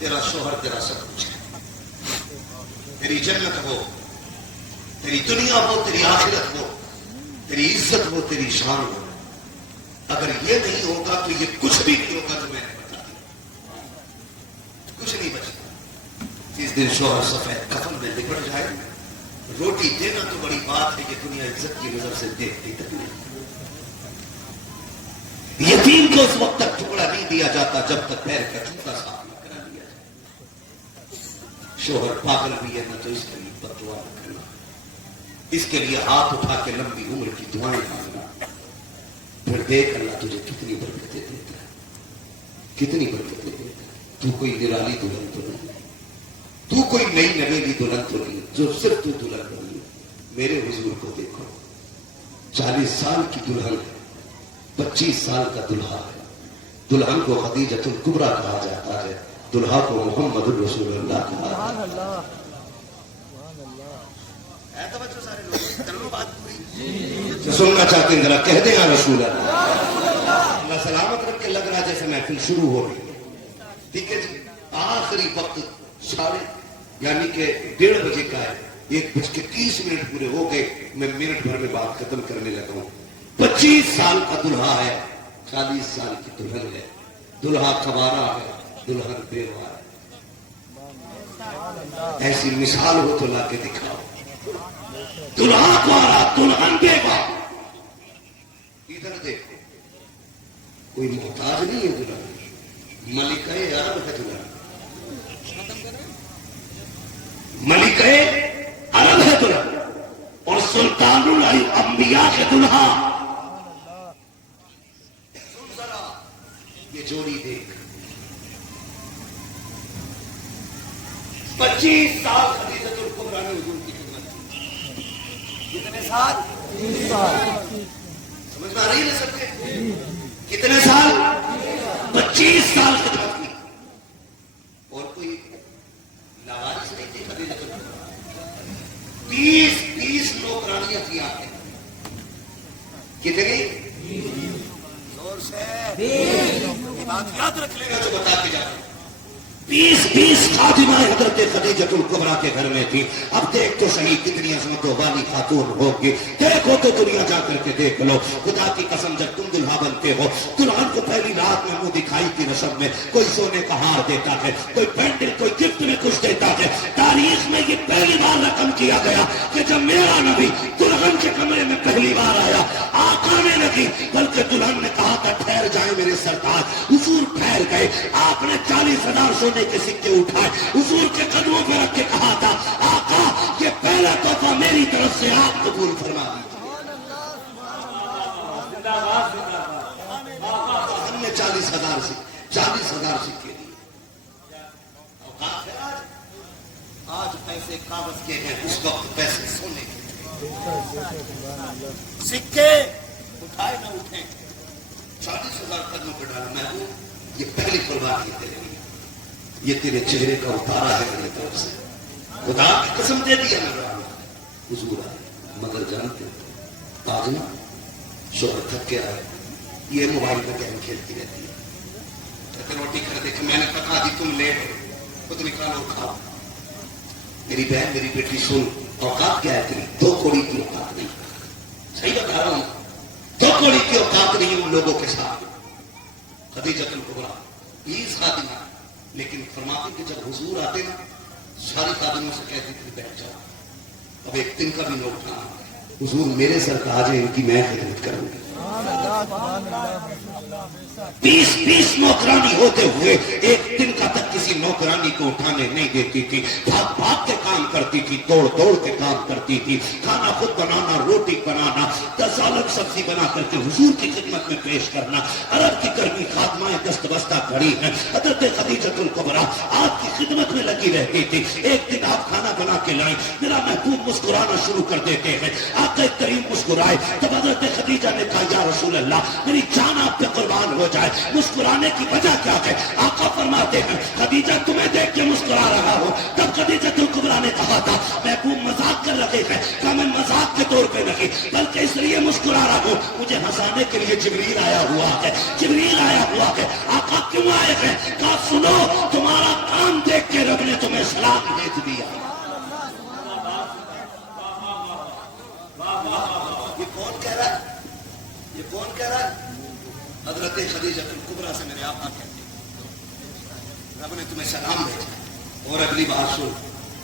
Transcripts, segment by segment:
تیرا شوہر تیرا سب کچھ ہے، تیری جنت ہو، تیری دنیا ہو، تیری آخرت ہو، تیری عزت ہو، تیری شان ہو، اگر یہ نہیں ہوگا تو یہ کچھ بھی نہیں ہوگا جو میں نے بتا دیا، کچھ نہیں بچتا۔ جس دن شوہر سفید کفن میں لپٹ جائے، روٹی دینا تو بڑی بات ہے کہ دنیا عزت کی نظر سے دیکھتی تک نہیں۔ یتیم کو اس وقت تک ٹکڑا نہیں دیا جاتا جب تک پیر کا جوتا صاف نہ کرا دیا جائے۔ شوہر پاگل بھی ہے نہ تو اس کے لیے بددعا نہ کرنا، اس کے لیے ہاتھ اٹھا کے لمبی عمر کی دعائیں مانگنا، پھر دیکھ اللہ تجھے کتنی برکتیں دیتا ہے، کتنی برکتیں دیتا ہے۔ تو کوئی نرالی دلہن تو نہیں، تو کوئی نئی نویلی دلہن تو نہیں، جو صرف تو دلہن بنی ہے۔ میرے حضور کو دیکھو، 40 سال کی دلہن ہے، 25 سال کا دلہا ہے۔ دلہن کو خدیجۃ الکبریٰ کہا جاتا ہے، دلہا کو محمد الرسول اللہ کہا جاتا ہے۔ توجہ سارے لوگ، کرو بات پوری جو سننا چاہتے ہیں ذرا کہہ دیں یا رسول اللہ۔ اللہ سلامت رکھ کے، لگ رہا جیسے محفل شروع ہو رہی ہے، ٹھیک ہے جی۔ آخری وقت ساڑھے یعنی کہ 1:30 بجے کا ہے، 1:30 پورے ہو گئے، میں منٹ بھر میں بات ختم کرنے لگا ہوں۔ 25 سال کا دلہا ہے، 40 سال کی دلہن ہے، دلہا کبارا ہے، دلہن بیوہ ہے۔ ایسی مثال ہو تو لا کے دکھاؤ، دلہا کبارا دلہن بیوہ۔ ادھر دیکھو، کوئی محتاج نہیں ہے دلہن، ملکہ عرب ہے دلہن، ملکہ عرب ہے دلہن، اور سلطان الانبیاء کے دلہا۔ سن ذرا یہ جوڑی دیکھ، 25 سال خدیجۃ الکبریٰ نے حضور کی خدمت کی۔ کتنے سال؟ 30 سال۔ سمجھ میں آ رہی ہے سب کے؟ کتنے سال؟ 25 سال خدمت کی۔ اور کوئی لاوارث نہیں تھی خدیجۃ الکبریٰ، 20 نوکرانیاں تھیں آپ کے۔ کتنی؟ زور سے یہ بات یاد رکھ لے گا جو بتا کے جا رہا ہوں۔ 20 خادمہ حضرت خدیجۃ الکبریٰ کے گھر میں تھی۔ اب دیکھ تو صحیح کتنی عظمتوں والی خاتون ہوگی، دیکھو تو دنیا جا کر کے دیکھ لو۔ خدا کی قسم جب تم دلہا بنتے ہو، دلہن کو پہلی رات میں منہ دکھائی کی رسم میں کوئی سونے کا ہار دیتا ہے، کوئی پینڈل، کوئی گفٹ میں کچھ دیتا ہے۔ تاریخ میں یہ پہلی بار رقم کیا گیا کہ جب میرا نبی دلہن کے کمرے میں پہلی بار آیا، آقا نے نہیں بلکہ دلہن نے کہا تھا ٹھہر جائیں میرے سرتاج۔ حضور ٹھہر گئے، آپ نے 40,000 سونے کے سکے اٹھائے، حضور کے قدموں پہ رکھ کے کہا تھا آقا یہ پہلا تحفہ میری طرف سے آپ قبول فرما دیجیے۔ ہم نے 40,000 سکے دیے۔ آج پیسے کاغذ کے ہیں، اس وقت پیسے سونے کے تھے۔ سکے اٹھائے نہ اٹھیں، 40,000 قدموں پہ ڈالا۔ میں ہوں یہ پہلی قربانی تیرے لیے، یہ تیرے چہرے کا اتارا ہے میری طرف سے، خدا کی قسم دے دیا میرا حضور آئے۔ مگر جانتے آج نا شوہر تھک کے آئے، یہ موبائل پہ گیم کھیلتی رہتی ہے، کہتے روٹی کر دیکھ، میں نے پکا دی، تم لیٹ ہو، خود نکالو کھاؤ۔ میری بہن میری بیٹی سن، اوقات کیا ہے تیری؟ 2 کوڑی کی اوقات نہیں، صحیح بتا رہا ہوں، 2 کوڑی کی اوقات نہیں ان لوگوں کے ساتھ۔ خدیجۃ الکبریٰ 20 خادمہ، لیکن فرماتے کہ جب حضور آتے نا ساری خادموں سے کہتی تھی بیٹھ جاؤ، اب ایک دن کا بھی نہ اٹھانا، حضور میرے سر کا آج ان کی میں خدمت کروں گی۔ 20 نوکرانی ہوتے ہوئے ایک دن کا تک کسی نوکرانی کو اٹھانے نہیں دیتی تھی، بھاگ بھاگ کے کام کرتی تھی، دوڑ دوڑ کے کام کرتی تھی، کھانا خود بنانا، روٹی بنانا، 10 الگ سبزی بنا کر کے حضور کی خدمت میں پیش کرنا۔ عرب کی گرمی خادمائیں دست بستہ کھڑی ہیں، حضرت خدیجۃ الکبریٰ آپ کی خدمت میں لگی رہتی تھی۔ ایک دن آپ کھانا بنا کے لائیں، میرا محبوب مسکرانا شروع کر دیتے ہیں، آقا کریم مسکرائے۔ جب حضرت خدیجہ نے کہا یا رسول اللہ میری جان آپ پہ قربان ہو جائے، مسکرانے کی وجہ کیا ہے؟ آقا فرماتے ہیں خدیجہ تمہیں دیکھ کے مسکرا رہا ہوں۔ تب خدیجۃ الکبریٰ نے کہا تھا محبوب مذاق کر رہے ہیں، کہ میں مذاق کے طور پہ نہیں بلکہ اس لیے مسکرا رہا ہوں مجھے ہنسانے کے لیے جبریل آیا ہوا ہے، جبریل آیا ہوا ہے۔ آقا کیوں آئے ہیں؟ کہا سنو تمہارا کام کہہ رہا ہے حضرت خدیجہ الکبریٰ سے میرے آقا کہتے ہیں رب نے تمہیں سلام بھیجا اور اگلی بات سن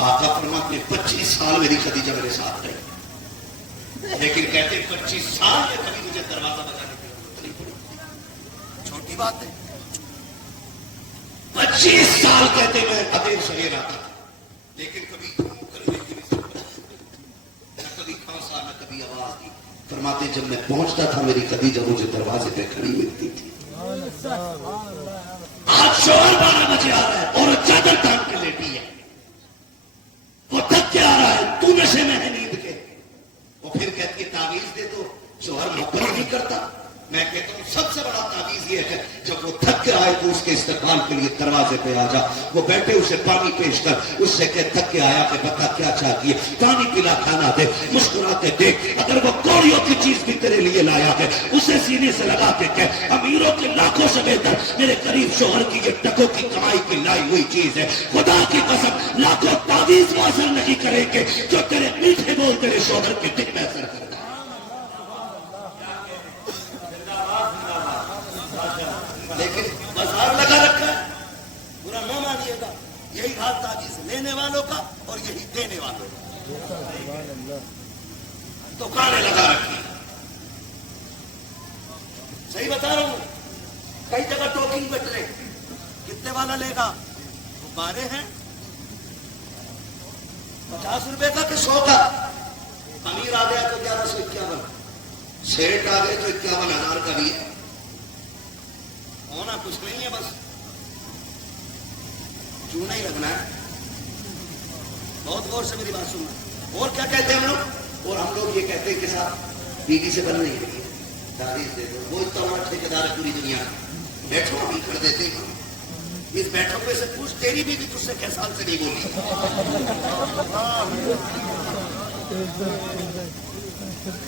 آقا فرماتے ہیں 25 سال میری خدیجہ میرے ساتھ رہی لیکن کہتے ہیں 25 سال میں کبھی مجھے دروازہ بجانے کی ضرورت نہیں پڑی چھوٹی بات ہے 25 سال کہتے میں ادھیر شریر آتا تھا لیکن کبھی کرنے کی بھی ضرورت نہ کبھی کھانسا نہ کبھی آواز دی فرماتے جب میں پہنچتا تھا میری خدیجہ مجھے دروازے پہ کھڑی ملتی تھی آج شور 12 بجے آ رہا ہے اور چادر تان کے لیٹی ہے وہ تھک کے آ رہا ہے تو نشے میں ہے نیند کے وہ پھر کہتی ہے تعویذ دے دو شوہر محبت نہیں کرتا میں کہتا ہوں سب سے بڑا تعویذ یہ ہے جب وہ تھک کے آئے تو اس کے استقبال کے لیے دروازے پہ آ جا وہ بیٹھے اسے پانی پیش کر اس سے کہ تھک کے آیا کہ بتا کیا چاہتی ہے پانی پلا کھانا دے مسکرا کے دیکھ اگر وہ کوڑیوں کی چیز بھی تیرے لیے لایا ہے اسے سینے سے لگا کے کہ امیروں کے لاکھوں سے بہتر میرے قریب شوہر کی یہ ٹکوں کی کمائی کی لائی ہوئی چیز ہے خدا کی قسم لاکھوں تعویذ واصل نہیں کرے گے جو تیرے میٹھے بول تیرے شوہر کے دل میں اثر کرے لیکن بازار لگا رکھا ہے برا نہ مانیے گا یہی حال تعویذ لینے والوں کا اور یہی دینے والوں کا دکانیں لگا رکھی صحیح بتا رہا ہوں کئی جگہ ٹوکنگ بٹ رہے کتنے والا لے گا غبارے ہیں 50 روپے کا کہ 100 کا امیر آ گیا تو 1151 سیٹ آ گئے تو 51,000 کا بھی ہے ہونا کچھ نہیں ہے بس چونا ہی لگنا ہے بہت غور سے میری بات سننا اور کیا کہتے ہیں ہم لوگ اور ہم لوگ یہ کہتے ہیں کہ صاحب بیوی سے بن نہیں رہی ہے تعریف دے دو وہ اتنا بڑا ٹھیکیدار ہے پوری دنیا بیٹھو ہم کر دیتے ہیں اس بیٹھو پہ سے پوچھ تیری بیوی تجھ سے کیا سال سے نہیں بولی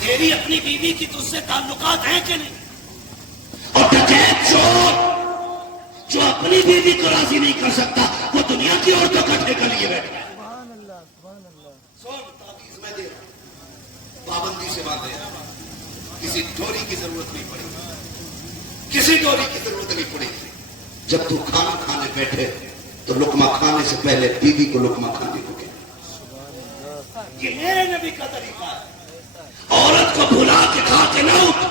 تیری اپنی بیوی کی تجھ سے تعلقات ہیں کہ نہیں اور ڈکیت چور جو اپنی بیوی کو راضی نہیں کر سکتا وہ دنیا کی عورتوں کا ٹھیکہ لیے بیٹھا ہے سن تعویذ میں دے رہا پابندی سے باندھے کسی ڈوری کی ضرورت نہیں پڑے گی کسی ڈوری کی ضرورت نہیں پڑے گی جب تو کھانا کھانے بیٹھے تو لقمہ کھانے سے پہلے بیوی کو لقمہ کھانے کو کہے یہ میرے نبی کا طریقہ ہے عورت کو بھلا کے کھا کے نہ اٹھ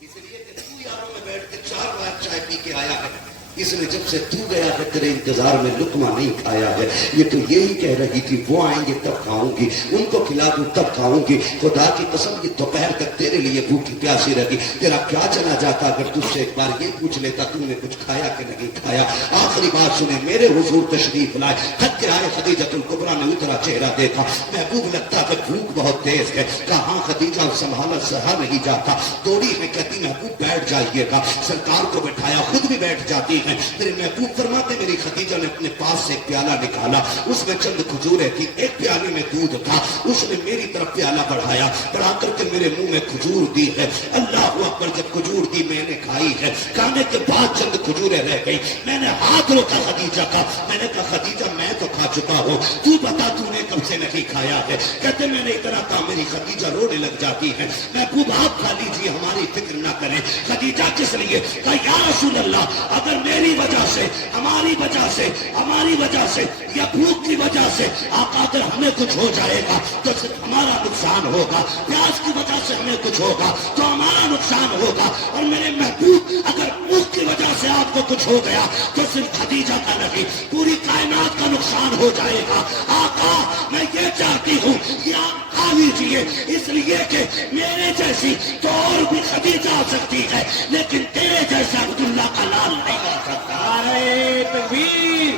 اس لیے کہ تو یاروں میں بیٹھ کے 4 بار چائے پی کے آیا ہے اس نے جب سے تو گیا ہے تیرے انتظار میں لقمہ نہیں کھایا ہے یہ تو یہی کہہ رہی تھی وہ آئیں گے تب کھاؤں گی ان کو کھلا دوں تب کھاؤں گی خدا کی قسم یہ دوپہر تک تیرے لیے بھوکی پیاسی رہی تیرا کیا چلا جاتا اگر تجھ سے ایک بار یہ پوچھ لیتا تم نے کچھ کھایا کہ نہیں کھایا آخری بات سنے میرے حضور تشریف لائے تھک کے آئے خدیجہ الکبریٰ نے اترا چہرہ دیکھا محبوب لگتا کہ بھوک بہت تیز ہے کہاں خدیجہ سنبھالا سہا نہیں جاتا توڑی ہے کہتی محبوب بیٹھ جائیے گا سرکار کو بٹھایا خود بھی بیٹھ جاتی میرے محبوب فرماتے میری خدیجہ نے اپنے پاس سے ایک پیالہ نکالا اس میں چند کھجوریں تھی ایک پیالے میں دودھ تھا اس نے میری طرف پیالہ بڑھایا بڑھا کر کے میرے منہ میں کھجور دی ہے اللہ اکبر جب کھجور دی میں نے کھائی ہے کھانے کے بعد چند کھجوریں رہ گئی میں نے ہاتھ روکا خدیجہ کا میں نے کہا خدیجہ میں تو کھا چکا ہوں تو بتا تو نے کب سے نہیں کھایا ہے کہتے میں نے اتنا کہا میری خدیجہ رونے لگ جاتی ہے محبوب آپ کھا لیجیے ہماری فکر نہ کریں خدیجہ کس لیے کہا یا رسول اللہ اگر میری وجہ سے ہماری وجہ سے یا بھوک کی وجہ سے آقا اگر ہمیں کچھ ہو جائے گا تو صرف ہمارا نقصان ہوگا پیاس کی وجہ سے ہمیں کچھ ہوگا تو ہمارا نقصان ہوگا اور میرے محبوب اگر بھوک کی وجہ سے آپ کو کچھ ہو گیا تو صرف خدیجہ کا نہیں پوری کائنات کا نقصان ہو جائے گا آقا میں یہ چاہتی ہوں کہ آپ کھا لیجیے اس لیے کہ میرے جیسی تو اور بھی خدیجہ آ سکتی ہے لیکن تیرے جیسا عبداللہ کا لال نہیں آ سکتا نعرہ تکبیر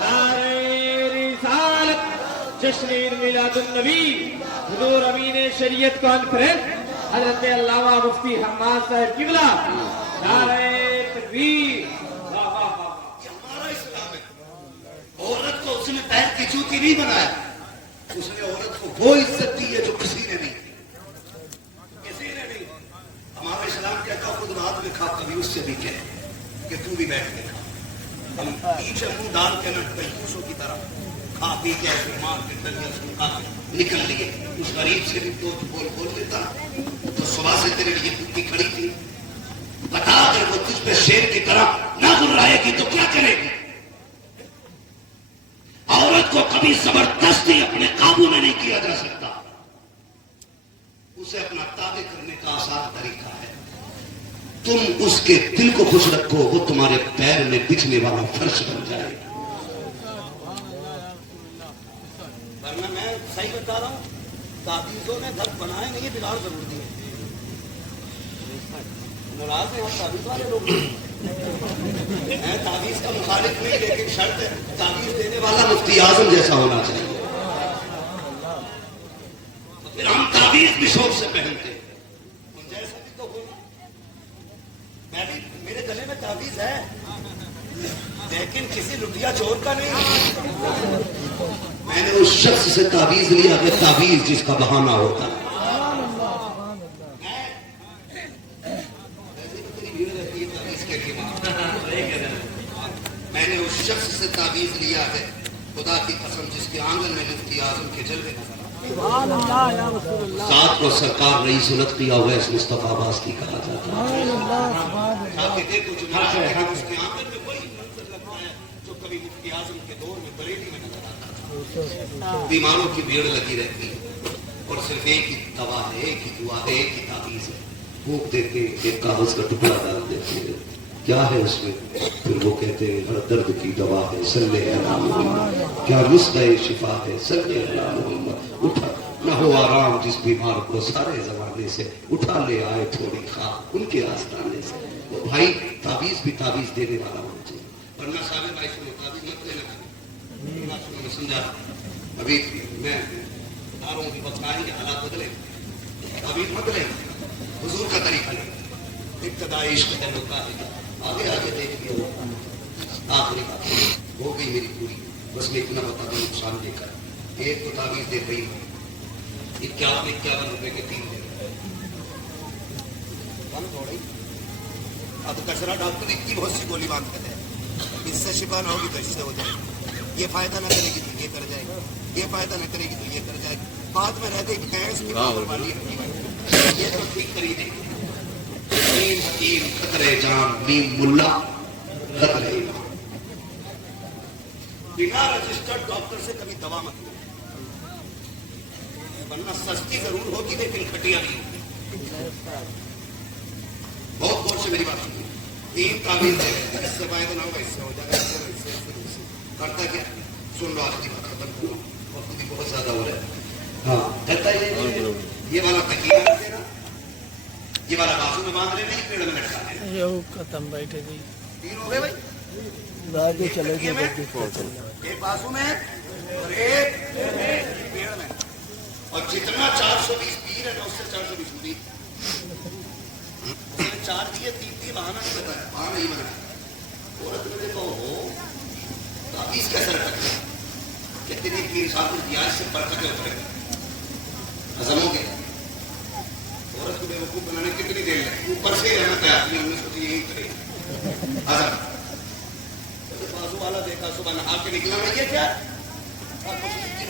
نعرہ رسالت جشن عید میلاد النبی حضور امین شریعت کانفرنس حضرت علامہ مفتی حماد صاحب قبلہ نعرہ تکبیر یہ ہمارا اسلام ہے عورت کو اس نے پیر کی جوتی نہیں بنایا اس نے عورت کو وہ عزت دی ہے جو کسی نے نہیں ہمارا اسلام کہتا خود رات میں کھا کبھی اس سے بھی کہے کہ تو بھی بیٹھ کے کھا ہم پیچھے منہ ڈال کے نہ کنجوسوں کی طرح کھا پی کے ایسے مار کے دنیا سنکھا کے نکل لیے. اس غریب سے بھی تو بول لیتا تو صبح سے تیرے لیے کتی کھڑی تھی. بتا اگر وہ تجھ پہ شیر کی طرح نہ گرائے گی تو کیا کرے گی؟ عورت کو کبھی زبردستی اپنے قابو میں نہیں کیا جا سکتا. اسے اپنا تابع کرنے کا آسان طریقہ ہے. تم اس کے دل کو خوش رکھو، وہ تمہارے پیر میں بچھنے والا فرش بن جائے. ورنہ میں صحیح بتا رہا ہوں، تعویذوں نے گھر بنائے نہیں، بگاڑ ضرور دیے. ناراض ہیں آپ تعویذ والے لوگ. میں تعویذ کا مخالف نہیں، لیکن شرط ہے تعویذ دینے والا مفتی اعظم جیسا ہونا چاہیے. پھر ہم تعویذ بھی شوق سے پہنتے ہیں. جیسا بھی تو ہو، میں بھی میرے گلے میں تعویذ ہے لیکن کسی لٹیا چور کا نہیں. میں نے اس شخص سے تعویذ لیا کہ تعویذ جس کا بہانہ ہوتا ہے. میں نے اس شخص سے تعویذ لیا ہے خدا کی قسم جس کے آنگن میں مفتی اعظم کے جلوے نظر آتے. ساتھ کو سرکار رئیس العدقی اویس مصطفیٰ عباس کی کہا جاتا ہے. دیکھو جو اس کے آنگن میں وہی منظر لگتا ہے جو کبھی مفتی اعظم کے دور میں بریلی میں نظر آتا تھا. بیماروں کی بھیڑ لگی رہتی ہے اور صرف ایک ہی دوا ہے، ایک ہی دعا ہے، ایک ہی تعویذ ہے. پھونک دیتے ایک کاغذ کا ٹکڑا ڈال دیتے ہیں، کیا ہے اس میں؟ پھر وہ کہتے ہیں ہر درد کی دوا ہے صلی اللہ محمد، کیا نسخہ شفا ہے صلی اللہ محمد. اٹھا نہ ہو آرام جس بیمار کو سارے زمانے سے، اٹھا لے آئے تھوڑی خواہ ان کے آستانے سے. وہ بھائی تعویذ بھی تعویذ دینے والا ہونا چاہیے. ورنہ صاحب بھائی سنو، تعویذ مت لینا. سمجھا ابھی میں بتا رہا ہوں کہ وقت آئیں گے حالات بدلے. تعویذ مت لیں، حضور کا طریقہ لیں. ابتدائی عشق کا موقع ہے، آگے آگے دیکھیے. آخری بات ہو گئی میری پوری، بس میں اتنا بتا دوں نقصان دے کر. ایک تو تعویذ دے رہی ہوں 51 روپے کے 3 دے تھوڑی. اب کچرا ڈاکٹر اتنی بہت سی گولی باندھ کر ہے، اس سے شفا نہ ہوگی تو اس سے ہو جائے گی. یہ فائدہ نہ کرے گی تو یہ کر جائے گا، یہ فائدہ نہ کرے گی تو یہ کر جائے گی. بعد میں رہ گئی بھینس کی قربانی ہے. یہ تو ٹھیک کری دے. حکیم حکیم خطرے جان میم ملا خطرے ایمان. بنا رجسٹرڈ ڈاکٹر سے کبھی دوا مت لو، ورنہ سستی ضرور ہوگی لیکن گھٹیا نہیں ہوگی. بہت غور سے میری بات سنیے. 3 تعویذ ہے، اس سے فائدہ نہ ہوگا اس سے ہو جائے گا، اس سے کرتا کیا؟ سن لو آخری بات ختم کرو، وقت بھی بہت زیادہ ہو رہا ہے. ہاں کرتا یہ والا تکیہ رکھ دینا، یہ والا بازو میں باندھ لینا، یہ پیڑ میں لٹکا دینا. ختم بیٹھے گئی 3 ہو گئے بھائی. آگے چلے گئے ایک بازو میں اور ایک پیڑ میں. اور جتنا 420 پیر ہے نا اس سے 420 مدیر. اس نے 4 دیے 3 دیے، بہانہ نہیں بتایا، بہانہ نہیں بنایا. عورت نے دیکھا ہو تعویذ کیسا رکھا کہتے ہیں کہ انسان دیا اس سے برکتیں اترے گی، ہضم ہو گیا. عورت کو بے وقوف بنانے کتنی دیر لگی؟ اوپر سے رہنا تیار نہیں، ہم نے سوچا یہی کرے ہضم. بازو والا دیکھا صبح نہا کے نکلا میں یہ کیا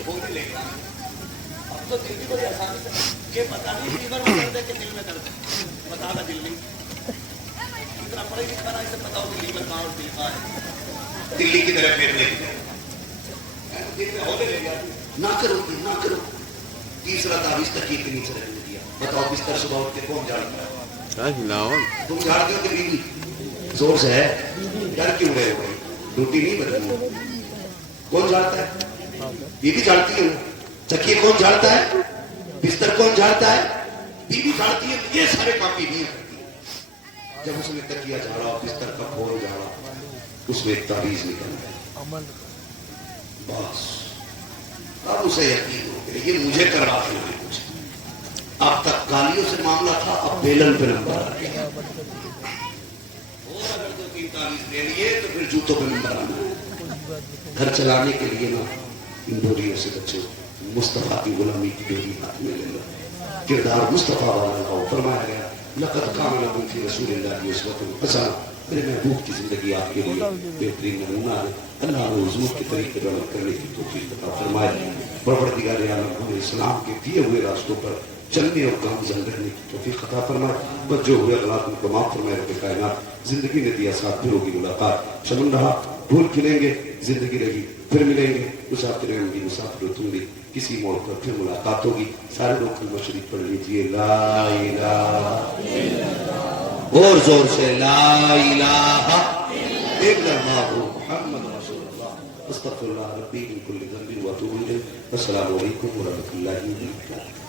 ہونے لے گا. اب تو دل بھی بڑی آسانی سے یہ پتا نہیں لیور میں درد ہے کہ دل میں درد ہے، بتا دا دل نہیں. اتنا پڑھے لکھا نہ اسے پتا ہو کہ لیور کہاں اور دل کہاں ہے. دلی کی طرح پھیرنے کی دل میں ہونے لے گیا. نہ کرو نہ کرو. تیسرا تعویذ تکیے کے نیچے رکھنے دیا. بتاؤ بستر صبح اٹھ کے کون جھاڑتا ہے؟ تم جھاڑتے ہو کہ بیوی زور سے ہے؟ ڈر کیوں رہے ہو بھائی؟ ڈیوٹی نہیں بدلنی. کون جھاڑتا ہے؟ بیوی جھاڑتی ہے. تکیے کون جھاڑتا ہے؟ بستر کون جھاڑتا ہے؟ بیوی جھاڑتی ہے. یہ سارے کام بیوی کرتی ہے. جب اس نے تکیہ جھاڑا، بستر کا کھول جھاڑا، اس میں ایک تعویذ نکل گیا. بس اب اسے یقین ہو گیا یہ مجھے کروا دینا ہے کچھ. اب تک گالیوں سے معاملہ تھا، اب بیلن پہ نمبر آ گیا. اور اگر 2-3 تعویذ لے لیے تو پھر جوتوں پہ نمبر آنا ہے. گھر چلانے کے لیے نا ان ڈوریوں سے بچو. مصطفیٰ کی غلامی کی ڈوری ہاتھ میں لے لو. کردار مصطفیٰ والا لاؤ. فرمایا گیا لقد کان لکم فی رسول اللہ اسوۃ حسنہ. میرے محبوب کی زندگی آپ کے لیے بہترین نمونہ ہے. اللہ نے حضور کے طریقے پر عمل کرنے کی توفیق عطا فرمائے. پروردگار عالم ہمیں اسلام کے دیے ہوئے راستوں پر چلنے اور گامزن رہنے کی توفیق عطا فرمائے. بس جو ہوئے غلط ان کو معاف فرمائے. رب کائنات زندگی نے دیا ساتھ پھر ہوگی ملاقات. چمن رہا پھول کھلیں گے, زندگی رہی پھر ملیں گے. مسافر ہوں گی مسافر ہو تم بھی, کسی موڑ پر پھر ملاقات ہوگی. سارے لوگ کلمہ شریف پڑھ لیجیے. لا الہ اور زور سے لا الہ الا اللہ محمد رسول اللہ. استغفر اللہ ربی من کل ذنب واتوب الیہ. السلام علیکم ورحمۃ اللہ وبرکاتہ.